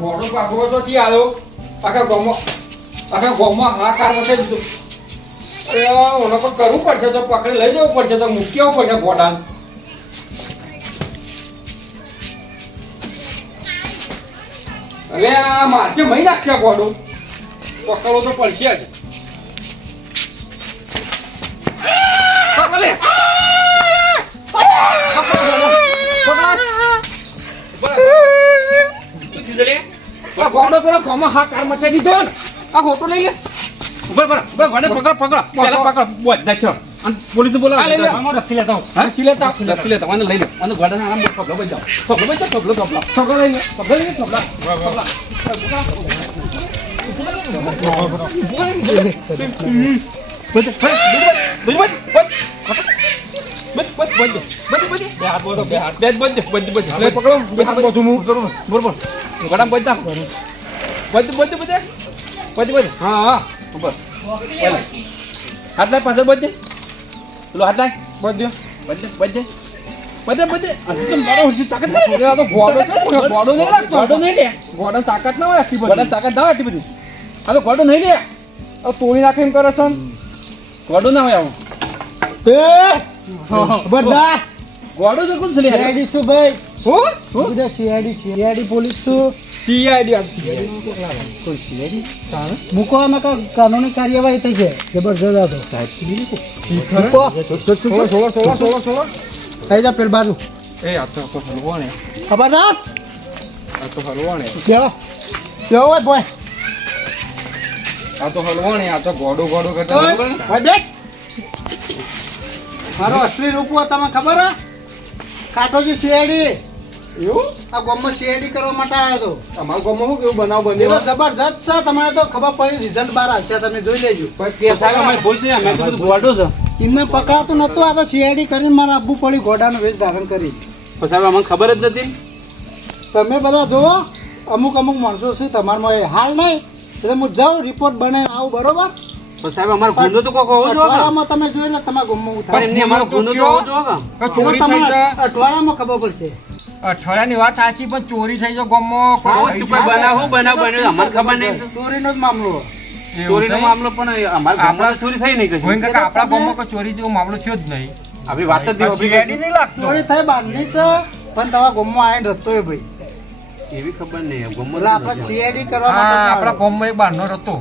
ઘોડો પાછો તો થી આવ્યો આખા ગામમાં હાહાકાર મચાવી દીધું. અરે ઓને પણ કરવું પડશે, તો પકડી લઈ જવું પડશે, તો મૂકી આવવું પડશે ઘોડાને. અરે આ મારશે મહી નાખશે ઘોડું, પકડવો તો પડશે જ. ઘોડો પેલો ગામમાં હાહાકાર મચાવી દીધો ને, આ ફોટો લઈ લે. ઘોડે પકડ પેલા પકડ બધા છો અને પોલીસ તો બોલાવ. રસી લેતા હા રસી લેતા અને લઈ લે અને ઘોડા આરામ પગલો બઈ જાવ પગલો લઈ લે પગલો લઈ લે હા હાથ લાય પાછળ બધે પેલો હાથ લાય બધે ઘોડો નહીં લાગતો, ઘોડો નહીં લે, ઘોડો તાકાત ના હોય આટલી બધી, ઘોડા તાકાત ના હોય આટલી બધી. આ તો ઘોડો નહીં લે, આ તોડી નાખે એમ કરે છે. ઘોડો ના હોય આવું બધા ઘોડો તો કોણ છે? સીઆઈડી છું ભાઈ. હું બધા સીઆઈડી પોલીસ છું. સીઆઈડી મૂકો નકા કાનૂની કાર્યવાહી થઈ છે જબરજસ્ત. થઈ જા પેલ બાજુ. એ આ તો હલવો ને ખબર રાખ, આ તો હલવો ને કેવો હોય બોય, આ તો હલવો ને, આ તો ઘોડો કરતા મારો અસલી રૂપ તમને ખબર હે? કાઠોજી સીઆઈડી એવું આ ગામમાં સીઆઈડી કરવા માટે આવ્યો હતો. અમારા ગામમાં શું કેવું બનાવ એ તો બન્યો જબરજસ્ત છે. તમારે તો ખબર પડી રિઝલ્ટ બહાર આવશે, તમે જોઈ લેજો. સાહેબ અમારી ભૂલ છે અમે તો બધું ગોડો છે એમને પકડાતું નતું. આ તો સીઆઈડી કરીને મારે આપવું પડ્યું ઘોડાનો વેશ ધારણ કરી. પણ સાહેબ અમને ખબર જ નથી તમે બધા જુઓ, અમુક માણસો છે તમારામાં એ હાલ નહીં એટલે હું જાઉં રિપોર્ટ બને આવું બરોબર. પણ સાહેબ અમારો ગુનો તો કોક હોવો જોઈએ અઠવાડિયામાં તમે જોઈ લે તમારા ગામમાં પણ એમને અમારો ગુનો તો હોવો જોઈએ ચોરી થઈ છે અઠવાડિયામાં ખબર પડશે. અઠવાડિયાની વાત સાચી પણ ચોરી થઈ છે ગામમાં કોઈ બનાવ બનાવ બન્યો અમને ખબર નહીં ચોરીનો જ મામલો. ચોરીનો મામલો પણ અમારા ગામમાં ચોરી થઈ નહીં કશું આપણા ગામમાં કોઈ ચોરી જેવો મામલો થયો જ નહીં. આપણી વાત જ રેડી નહીં લાગતો. ચોરી થઈ બાંધની છે પણ તમારા ગામમાં આવીને રસ્તો એ ભાઈ એવી ખબર નહીં એટલે આપણે સીઆઈડી કરવા હા, માટે આપણા ગામમાં એક બહારનો હતો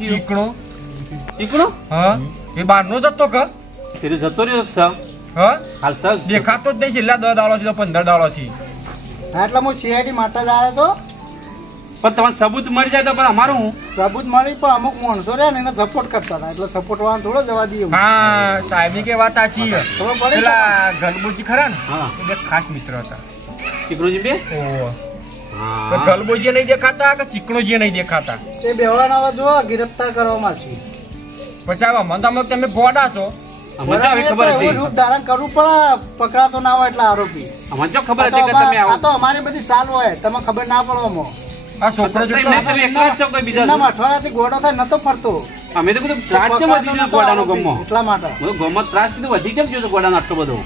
ચીકણો. ચીકણો હા એ બહારનો જ હતો કે તેરે જતો રહ્યો સાહેબ હા હાલ સાહેબ દેખાતો જ નહીં છેલ્લા 10 દાડોથી તો 15 દાડોથી. એટલે હું સીઆઈડી માટે જ આવ્યો હતો. પણ તમારે સબૂત મળી જાય તો પણ અમારું હું સબૂત મળી પણ અમુક માણસો રહ્યા ને એને સપોર્ટ કરતા હતા એટલે સપોર્ટ વાળા થોડો જવા દઈએ. હા સાહેબની કે વાત સાચી છે. ખબર પડે પેલા ગલબોજી ખરા ને હા એ બે ખાસ મિત્ર હતા. ચીકણોજી બે ઓહો. હા ગલબોજી નહીં દેખાતા કે ચીકણોજી નહીં દેખાતા. એ બેવાના હવે જો ગિરફ્તાર કરવામાં આવશે. પછી આવા મંદામાં તમે ગોડા છો. અમને તો આવી ખબર એવું હતી રૂપ ધારણ કરવું પડે, પકડાતો ના હોય એટલે આરોપી. અમને તો ખબર આ તો હતી કે તમે આ આવો તો અમારી બધી ચાલુ હોય, તમે ખબર ના પડવામાં. આ છોકરો જેટલો નહીં, તમે એકલા જ છો, કોઈ બીજા એમનામાં છો? અઠવાડિયાથી ગોળો થાય નતો ફરતો. અમે તો બધું ત્રાસ કેમ પકડાતો વધી ગયો નતો ગોડાનો આરોપી, ગમો એટલા માટે. બધું ગમો ત્રાસ કીધું વધી કેમ ગયો ગોડાનો આટલો બધો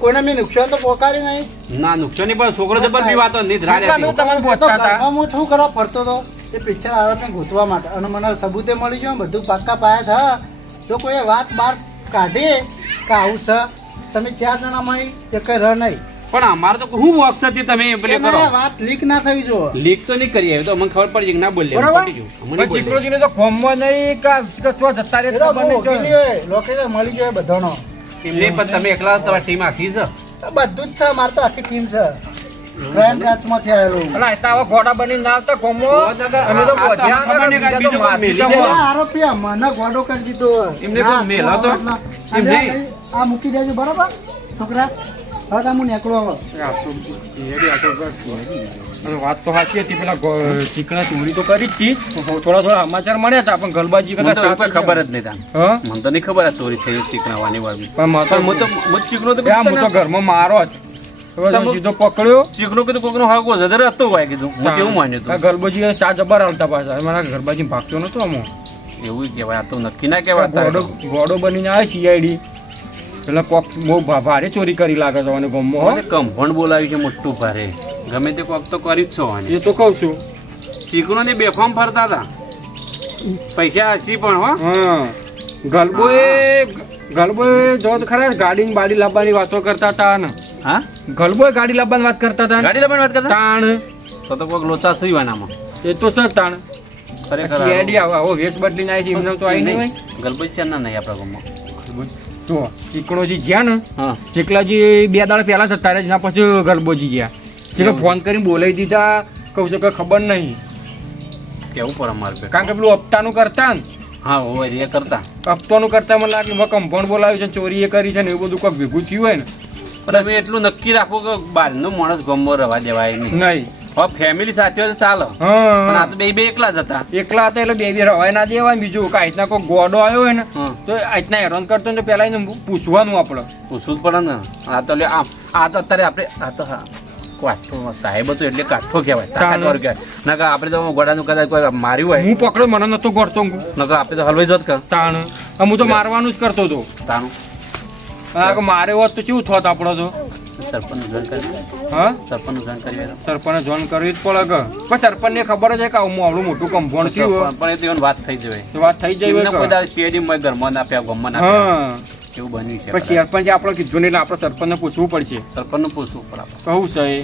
કોઈને મેં નુકસાન તો પોકાડી નહીં. ના નુકસાન નહીં પણ છોકરો જબર બી વાતો નહીં ધ્રાડ કેટલા હતી તમે તો પહોંચતા હતા? ઘરમાં હું શું કરવા ફરતો હતો એ પિક્ચર આરોપીને ગોતવા માટે, અને મને સબૂતે મળી ગયું બધું પાક્કા પાયા છે. જો કોઈ વાત બહાર કાઢે કે આવું છે, તમે 4 જણામાં એ કઈ રહ નહીં. પણ અમારે તો હું બોક્સ હતી તમે પેલે એને કરો વાત લીક ના થઈ જો. લીક તો નહીં કરી આવી તો અમને ખબર પડી કે ના બોલે બરાબર. પણ ચીકણોજીને તો ખોમમાં નહીં કે ચો જતા રહે એ તો ખબર નહીં ચો. મોકલી હોય, લોકેશન મળી જાય બધાનો. એમને પણ તમે એકલા તમારી ટીમ આખી છે બધું જ છે, મારે તો આખી ટીમ છે. ક્રાઇમ બ્રાન્ચમાંથી આવેલું. અલા, એ તો આવા ઘોડા બનીને ના આવતા ખોમમાં. અમે તો આ તો બોધ્યા ખબર નહીં કે બીજા તો બીજું કોઈ માથી મેલી જમો. જાય. આરોપી મને ગોડો કરી દીધો. એમને કોઈ મેલ હતો? એમ નહીં. આ મૂકી દેજો બરાબર છોકરા. હવે તમે નીકળો હવે. આ તો શેરી, આ તો અને વાત તો સાચી હતી. પેલા ચીકણા ચોરી તો કરી જ હતી. થોડા સમાચાર મળ્યા હતા પણ ગલબાજી મને કરતા તો કોઈ ખબર જ નહીં તાન. હા મને તો નહીં ખબર આ ચોરી થઈ ચીકણાવાની વાળી પણ પણ હું તો હું ચીકણો તો હું તો ઘરમાં મારો જ હવે તમે- સીધો પકડ્યો. ચીકણો કીધું કોકનો હકો જદર હતો હોય કીધું હું કેવું માન્યું આ હતું ગલબાજી ચા જબર હાલતા પાછા મારા ઘરબાજી ભાગતો નતો અમો. એવું કહેવાય આ તો નક્કી ના કહેવાય ગોડો ગોડો બનીને આવે સીઆઈડી પેલા કોક બહુ ભારે ચોરી કરી લાગે છે અને ગમો હો. કંભણ બોલાવ્યું છે મોટું ભારે ગમે તે કોક તો કરી જ છો આને. એ તો કહું છું. ચીકણો ને બેફામ ફરતા હતા પૈસા હસી પણ હો હા ગલબોએ જો તો ખરા ગાડી બાડી લાવવાની વાતો કરતા હતા ને. હા ગલબોએ ગાડી લાવવાની વાત કરતા હતા ને. ગાડી લાવવાની વાત કરતા તાણ તો તો કોક લોચા સુઈવાનામાં એ તો સર તાણ ખરેખર સીઆઈડી આવો વેશ બદલીને આવી છે એમને તો આવી નહીં હોય. ગલબઈ છે ના નહીં આપણા ગામમાં તો ચીકણોજી જ્યાં ને હા ચીકલાજી 2 દાડા પહેલા જ તારે ના પછી ગલબોજી ગયા ચીકલો ફોન કરીને બોલાવી દીધા કહું છું કે ખબર નહીં કેવું પડે અમારે કારણ કે પેલું હપ્તાનું કરતા ને હા હોય રે કરતા હપ્તાનું કરતા મને લાગે કંપાઉન્ડ બોલાવ્યું છે ચોરી એ કરી છે ને એવું બધું કંઈક ભેગું થયું હોય ને પણ હવે એટલું નક્કી રાખો કે બહારનો માણસ ગમો રવા દેવાય નહીં નહીં હવે ફેમિલી સાથે હોય તો ચાલે પણ આ હા તો બે એકલા જ હતા એકલા હતા એટલે બે રવાય ના દેવાય બીજું કે આઈતના કોઈ ગોડો આવ્યો હોય ને હા તો આઈતના હેરાન કરતો ને તો પેલા એને પૂછવાનું આપણે પૂછવું જ પડે ને આ તો આમ આ તો અત્યારે આપણે આ તો હા કાઠો સાહેબ હતો એટલે કાઠો કહેવાય તાકાતવાર કહેવાય નકર આપણે તો ગોડાનું કદાચ કોઈ માર્યું હોય હું પકડો મને નતો કરતો નકર આપણે તો હલવાઈ જોત કે તાણ હું તો મારવાનું જ કરતો હતો તાનું આ કે મારે હોત તો કેવું થોત આપણો તો સરપંચ જાણ કરી હા સરપંચ જાણ કરી સરપંચ જોન કરવી જ પડે કે પણ સરપંચને ખબર જ છે કે હું આવડું મોટું કમ્પાઉન્ડ થયું પણ એ તો એની વાત થઈ જાય તો વાત થઈ જાય એમને કોઈ હોય દાડે શેરડી માં ઘરમાં ના આપ્યા ગમમાં ના કે. આપ્યા હા એવું બન્યું છે પછી સરપંચે આપણે કીધું નહીં એટલે આપણે સરપંચને પૂછવું પડશે સરપંચનું પૂછવું પડે આપણે. કહું છે એ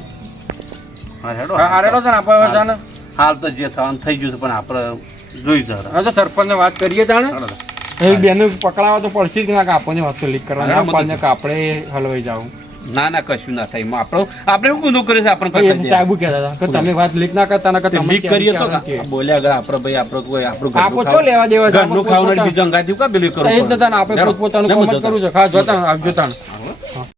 હા હેડો હા રેડો છે ને આપણે જાણે હાલ તો જે થવાનું થઈ ગયું છે પણ આપણે જોઈ જરા હા તો સરપંચને વાત કરીએ જાણે હેડો. એ બેન પકડાવા તો પડશે જ કે ના કે આપણને વાત તો લીક કરવાની હા, આપણને કે આપણે હલવાઈ જાવ ના ના કશું ના થાય એમાં આપણે શું ગુનો કરે છે આપણે કોઈ કરી દે. સાહેબ કહેતા હતા કે તમે વાત લીક ના કરતા ના કે તે તમે લીક કરીએ તો ચાર બોલ્યા આગળ આપણે ભાઈ આપણે કોઈ આપણું આપો ઘરનું છો લેવા દેવા છે ઘરનું ખાવાનું બીજું અંગાથી કા પેલું કરવું એ જ પડે. નતા ને આપણે હેડો. પોતપોતાનું જમો કામ જ જતા. કરવું છે ખાસ જોતા આવજો તાણ